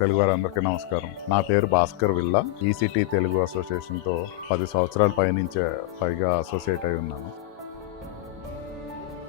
తెలుగు వారందరికీ నమస్కారం. నా పేరు భాస్కర్ విల్లా. ఈసిటీ తెలుగు అసోసియేషన్తో 10 సంవత్సరాల పైగా అసోసియేట్ అయి ఉన్నాను.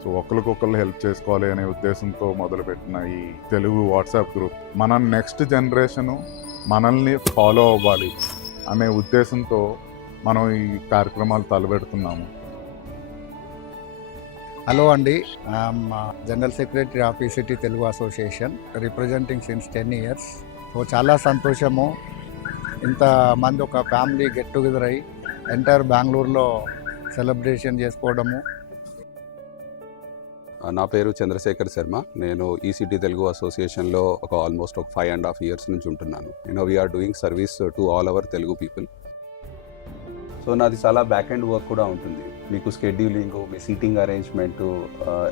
సో ఒకరికొకరు హెల్ప్ చేసుకోవాలి అనే ఉద్దేశంతో మొదలుపెట్టిన ఈ తెలుగు వాట్సాప్ గ్రూప్ మన నెక్స్ట్ జనరేషను మనల్ని ఫాలో అవ్వాలి అనే ఉద్దేశంతో మనం ఈ కార్యక్రమాలు తలపెడుతున్నాము. హలో అండి, I'm general secretary of ECT Telugu association, representing since 10 years. So చాలా సంతోషము, ఇంతమంది ఒక ఫ్యామిలీ గెట్ టుగెదర్ అయ్యి ఎంటైర్ బెంగళూరులో సెలబ్రేషన్ చేసుకోవడము. నా పేరు చంద్రశేఖర్ శర్మ. నేను ఈసిటీ తెలుగు అసోసియేషన్లో ఆల్మోస్ట్ 5.5 years నుంచి ఉంటున్నాను. We are doing service to all our Telugu people. So నాది చాలా బ్యాక్ ఎండ్ వర్క్ కూడా ఉంటుంది. మీకు స్కెడ్యూలింగ్, మీ సీటింగ్ అరేంజ్మెంటు,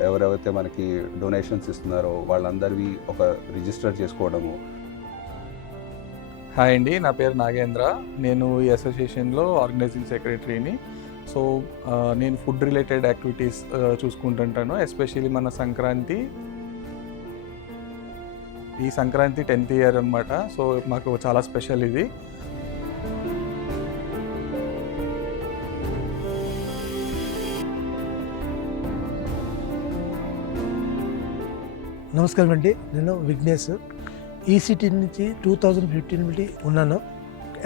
ఎవరెవరైతే మనకి డొనేషన్స్ ఇస్తున్నారో వాళ్ళందరివి ఒక రిజిస్టర్ చేసుకోవడము. హాయ్ అండి, నా పేరు నాగేంద్ర. నేను ఈ అసోసియేషన్లో ఆర్గనైజింగ్ సెక్రటరీని. సో నేను ఫుడ్ రిలేటెడ్ యాక్టివిటీస్ చూసుకుంటుంటాను. ఎస్పెషల్లీ మన సంక్రాంతి, ఈ సంక్రాంతి 10th year అన్నమాట. సో మాకు చాలా స్పెషల్ ఇది. నమస్కారం అండి, నేను విఘ్నేష్. ఈసిటీ నుంచి 2015 నుండి ఉన్నాను.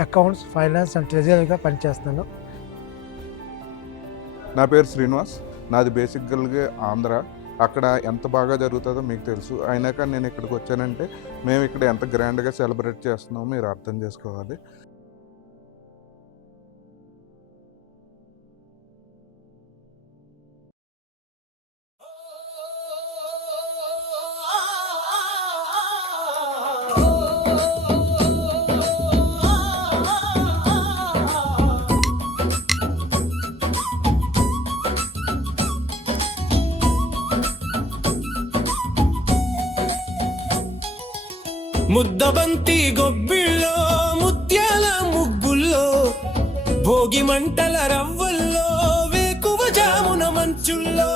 అకౌంట్స్, ఫైనాన్స్ అండ్ ట్రెజరీగా పనిచేస్తున్నాను. నా పేరు శ్రీనివాస్. నాది బేసిక్గా ఆంధ్ర. అక్కడ ఎంత బాగా జరుగుతుందో మీకు తెలుసు. అయినా కానీ నేను ఇక్కడికి వచ్చానంటే మేము ఇక్కడ ఎంత గ్రాండ్గా సెలబ్రేట్ చేస్తున్నామో మీరు అర్థం చేసుకోవాలి. ముద్దబంతి గొబ్బిళ్ళో, ముత్యాల ముగ్గుల్లో, భోగి మంటల రవ్వల్లో, వేకువ జామున మంచుల్లో,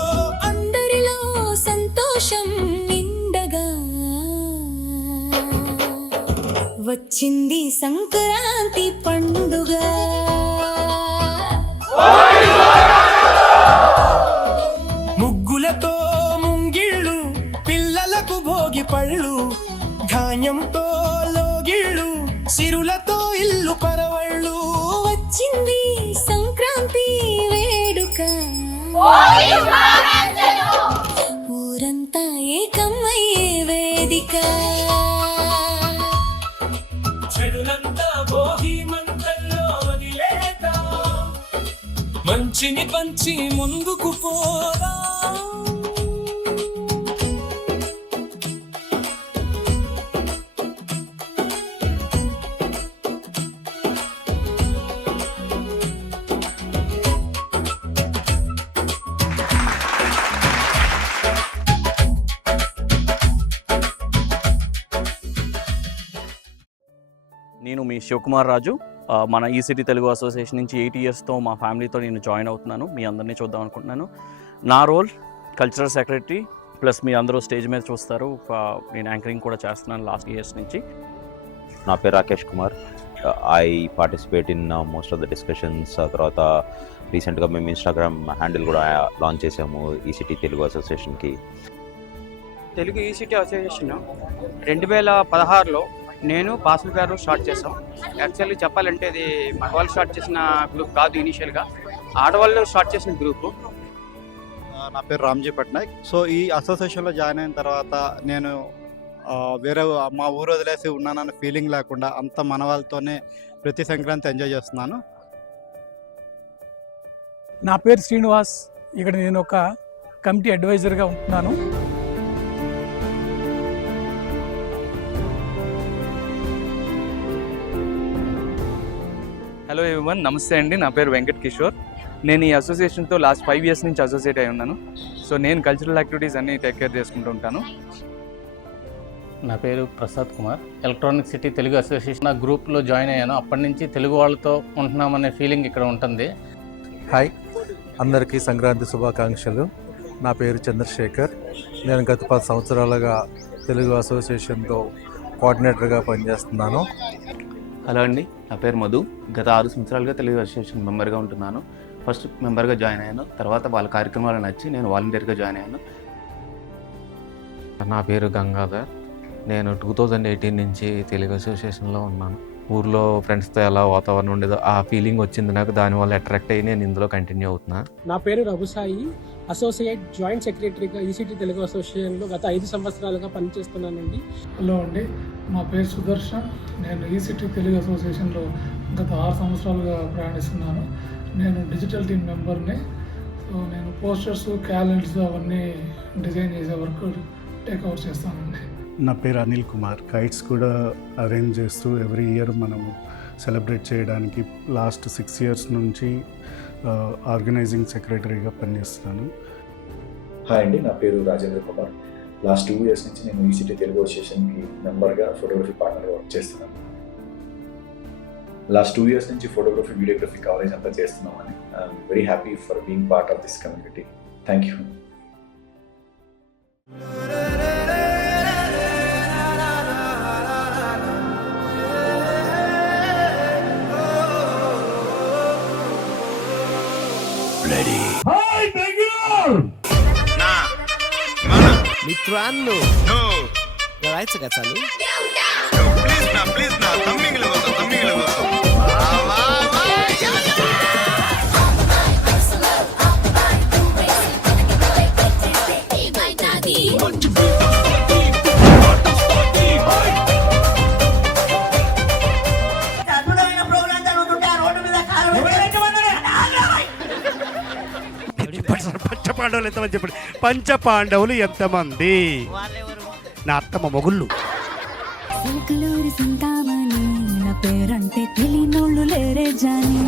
అందరిలో సంతోషం నిండగా వచ్చింది సంక్రాంతి పండుగ. ముగ్గులతో ముంగిళ్ళు, పిల్లలకు భోగి పళ్ళు, ధాన్యంతో లోగిళ్ళు, సిరులతో ఇల్లు పరవళ్ళు, వచ్చింది సంక్రాంతి వేడుక. ఊరంతా ఏకమయ్యే వేదిక. చెడులంతా భోగి మంటల్లో వదిలేదా, మంచిని పంచి ముందుకు పోరా. నేను మీ శివకుమార్ రాజు. మన ఈసిటీ తెలుగు అసోసియేషన్ నుంచి 8 yearsతో మా ఫ్యామిలీతో నేను జాయిన్ అవుతున్నాను. మీ అందరినీ చూద్దాం అనుకుంటున్నాను. నా రోల్ కల్చరల్ సెక్రటరీ, ప్లస్ మీ అందరూ స్టేజ్ మీద చూస్తారు. నేను యాంకరింగ్ కూడా చేస్తున్నాను లాస్ట్ ఇయర్స్ నుంచి. నా పేరు Rakesh Kumar. I participate in most of the discussions. తర్వాత రీసెంట్గా మేము ఇన్స్టాగ్రామ్ హ్యాండిల్ కూడా లాంచ్ చేసాము ఈసిటీ తెలుగు అసోసియేషన్కి. తెలుగు ఈసిటీ అసోసియేషన్ 2016లో నేను భాస్కర్ గారు స్టార్ట్ చేసాం. యాక్చువల్లీ చెప్పాలంటే ఇది మగవాళ్ళు స్టార్ట్ చేసిన గ్రూప్ కాదు, ఇనీషియల్గా ఆడవాళ్ళు స్టార్ట్ చేసిన గ్రూపు. నా పేరు రామ్జీ పట్నాయక్. సో ఈ అసోసియేషన్లో జాయిన్ అయిన తర్వాత నేను వేరే మా ఊరు వదిలేసి ఉన్నానన్న ఫీలింగ్ లేకుండా అంత మన వాళ్ళతోనే ప్రతి సంక్రాంతి ఎంజాయ్ చేస్తున్నాను. నా పేరు శ్రీనివాస్. ఇక్కడ నేను ఒక కమిటీ అడ్వైజర్గా ఉంటున్నాను. హలో ఎవ్రీవన్, నమస్తే అండి. నా పేరు వెంకట్ కిషోర్. నేను ఈ అసోసియేషన్తో లాస్ట్ 5 years నుంచి అసోసియేట్ అయి ఉన్నాను. సో నేను కల్చరల్ యాక్టివిటీస్ అన్ని టేక్ కేర్ చేసుకుంటూ ఉంటాను. నా పేరు Prasad Kumar. Electronic city Telugu association గ్రూప్లో జాయిన్ అయ్యాను. అప్పటి నుంచి తెలుగు వాళ్ళతో ఉంటున్నామనే ఫీలింగ్ ఇక్కడ ఉంటుంది. హాయ్, అందరికీ సంక్రాంతి శుభాకాంక్షలు. నా పేరు చంద్రశేఖర్. నేను గత 10 సంవత్సరాలుగా తెలుగు అసోసియేషన్తో కోఆర్డినేటర్గా పనిచేస్తున్నాను. హలో అండి, నా పేరు మధు. గత 6 సంవత్సరాలుగా తెలుగు అసోసియేషన్ మెంబర్గా ఉంటున్నాను. ఫస్ట్ మెంబర్గా జాయిన్ అయ్యాను, తర్వాత వాళ్ళ కార్యక్రమాలు నచ్చి నేను వాలంటీర్గా జాయిన్ అయ్యాను. నా పేరు గంగాధర్. నేను 2018 నుంచి తెలుగు అసోసియేషన్లో ఉన్నాను. ఊర్లో ఫ్రెండ్స్తో ఎలా వాతావరణం ఉండేదో ఆ ఫీలింగ్ వచ్చింది నాకు. దానివల్ల అట్రాక్ట్ అయ్యి నేను ఇందులో కంటిన్యూ అవుతున్నా. నా పేరు రఘుసాయి, అసోసియేట్ జాయింట్ సెక్రటరీగా ఈసీటీ తెలుగు అసోసియేషన్లో గత 5 సంవత్సరాలుగా పనిచేస్తున్నానండి. హలో అండి, నా పేరు సుదర్శన్. నేను ఈసీటీ తెలుగు అసోసియేషన్లో గత 6 సంవత్సరాలుగా ప్రయాణిస్తున్నాను. నేను డిజిటల్ టీమ్ మెంబర్ని. సో నేను పోస్టర్స్, క్యాలెండర్స్ అవన్నీ డిజైన్ చేసే వర్క్ టేక్ ఓవర్ చేస్తానండి. నా పేరు అనిల్ కుమార్. కైట్స్ కూడా అరేంజ్ చేస్తూ ఎవ్రీ ఇయర్ మనము సెలబ్రేట్ చేయడానికి లాస్ట్ 6 years నుంచి ఆర్గనైజింగ్ సెక్రటరీగా పనిచేస్తున్నాను. హాయ్ అండి, నా పేరు రాజేంద్ర కుమార్. లాస్ట్ 2 years నుంచి నేను ఈసీటీ తెలుగు అసోసియేషన్కి మెంబర్గా ఫోటోగ్రఫీ పార్ట్నర్గా వర్క్ చేస్తున్నాను. లాస్ట్ 2 years నుంచి ఫోటోగ్రఫీ, వీడియోగ్రఫీ కవరేజ్ అంతా చేస్తున్నామని I'm very happy for being part of this community. Thank you. मित्रांनो करायचं का चालू? प्लीज ना तम्मिंग लगवतो. పంచపాండవులు ఎంతమంది చెప్పండి? పంచపాండవులు ఎంతమంది? నా అత్తమ్మ మొగుళ్ళు. నా పేరంటే తెలియనోళ్ళు లేరే జాని.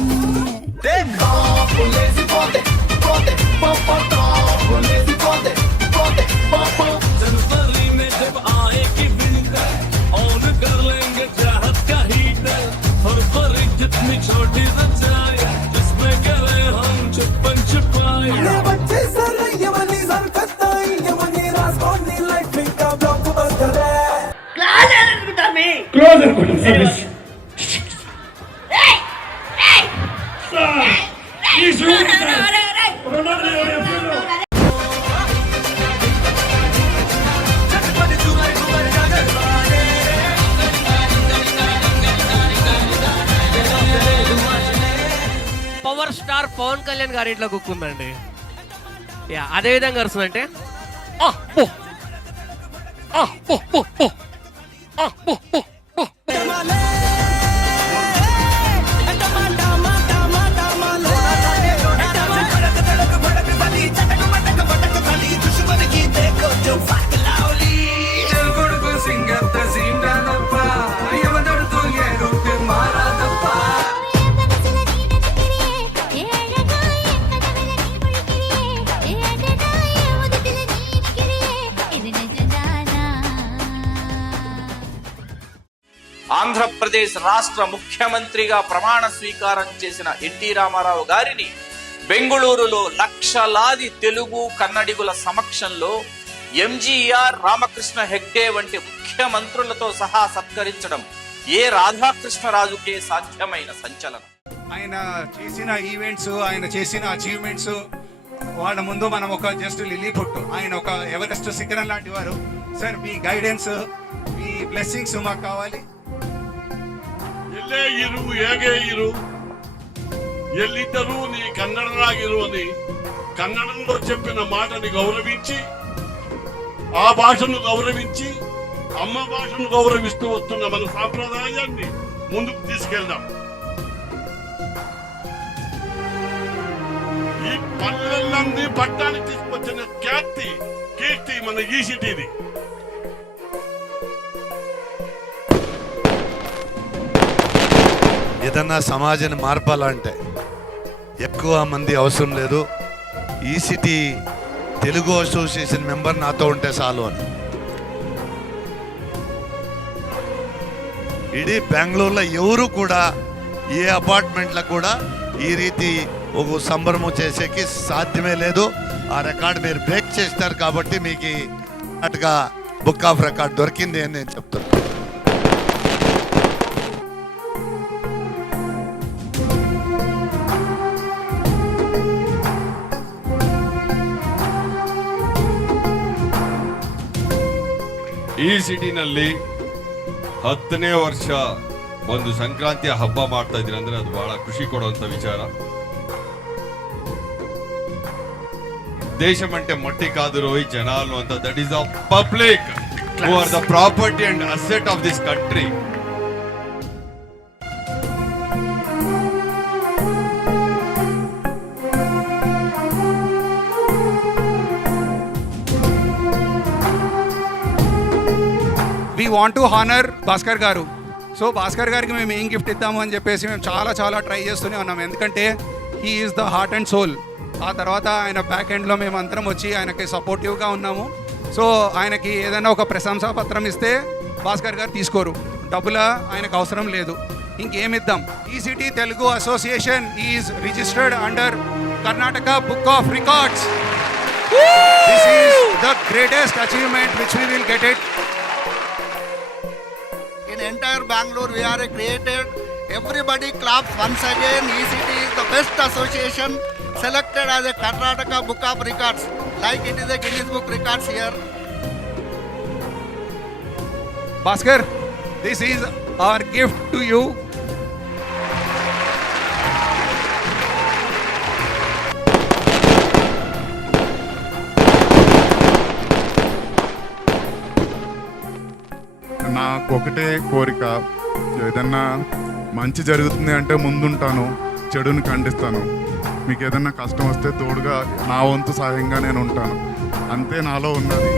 పవర్ స్టార్ పవన్ కళ్యాణ్ గారి ఇంట్లో కుక్కుందండి. అదే విధంగా వస్తుందంటే ఆంధ్రప్రదేశ్ రాష్ట్ర ముఖ్యమంత్రిగా ప్రమాణ స్వీకారం చేసిన ఎన్టీ రామారావు గారిని బెంగుళూరులో లక్షలాది తెలుగు కన్నడిగుల సమక్షంలో ఎంజీఆర్, రామకృష్ణ హెగ్డే వంటి ముఖ్యమంత్రులతో సహా సత్కరించడం ఏ రాధాకృష్ణరాజుకే సాధ్యమైన సంచలనం. ఆయన చేసిన ఈవెంట్స్, ఆయన చేసిన అచీవ్మెంట్స్ వాళ్ళ ముందు మనం ఒక జస్ట్ లిల్లీ పుట్టు. ఆయన ఒక ఎవరెస్ట్ శిఖరం లాంటి వారు. సార్, మీ గైడెన్స్, మీ బ్లెస్సింగ్స్ మాకు కావాలి. ಎಲ್ಲೇ ಇರು, ಹೇಗೆ ಇರು, ఎల్లిద్దరూ నీ కన్నడరాగిరు అని కన్నడంలో చెప్పిన మాటని గౌరవించి, ఆ భాషను గౌరవించి, అమ్మ భాషను గౌరవిస్తూ వస్తున్న మన సాంప్రదాయాన్ని ముందుకు తీసుకెళ్దాం. ఈ పల్లెలన్నీ పట్టానికి తీసుకొచ్చిన కీర్తి మన ఈసీటీది. ఏదన్నా సమాజాన్ని మార్పాలంటే ఎక్కువ మంది అవసరం లేదు. ఈసీటీ తెలుగు అసోసియేషన్ మెంబర్ నాతో ఉంటే చాలు అని. ఇడీ బెంగళూరులో ఎవరు కూడా ఏ అపార్ట్మెంట్లో కూడా ఈ రీతి ఒక సంబరము చేసేకి సాధ్యమే లేదు. ఆ రికార్డ్ మీరు బ్రేక్ చేస్తారు కాబట్టి మీకు అటుగా బుక్ ఆఫ్ రికార్డ్ దొరికింది అని నేను చెప్తున్నాను. ಈ ಸಿಟಿನಲ್ಲಿ 10ನೇ ವರ್ಷ ಒಂದು ಸಂಕ್ರಾಂತಿಯ ಹಬ್ಬ ಮಾಡ್ತಾ ಇದ್ದೀರಿ ಅಂದ್ರೆ ಅದು ಬಹಳ ಖುಷಿ ಕೊಡುವಂತ ವಿಚಾರ. దేశం అంటే మట్టి కాదు రోహిత్, జనాలు అంతా. That is the public who are the property and asset of this country. We want to honour Bhaskar garu. So Bhaskar గారికి మేము ఏం గిఫ్ట్ ఇద్దాము అని చెప్పేసి మేము చాలా ట్రై చేస్తూనే ఉన్నాం. ఎందుకంటే he is the heart and soul. ఆ తర్వాత ఆయన బ్యాక్ ఎండ్లో మేము అందరం వచ్చి ఆయనకి సపోర్టివ్గా ఉన్నాము. సో ఆయనకి ఏదైనా ఒక ప్రశంసా పత్రం ఇస్తే భాస్కర్ గారు తీసుకోరు, డబ్బుల ఆయనకు అవసరం లేదు, ఇంకేమిద్దాం. E City Telugu association is registered under Karnataka book of records. This is the greatest achievement which we will get it. In entire Bangalore, we are created. Everybody claps once again. ECT is the best association selected as a Karnataka Book of Records. Like it is a Guinness Book Records here. Bhaskar, this is our gift to you. నాకు ఒకటే కోరిక, ఏదన్నా మంచి జరుగుతుంది అంటే ముందుంటాను, చెడుని ఖండిస్తాను. మీకు ఏదన్నా కష్టం వస్తే తోడుగా నా వంతు సహాయంగా నేను ఉంటాను. అంతే నాలో ఉన్నది.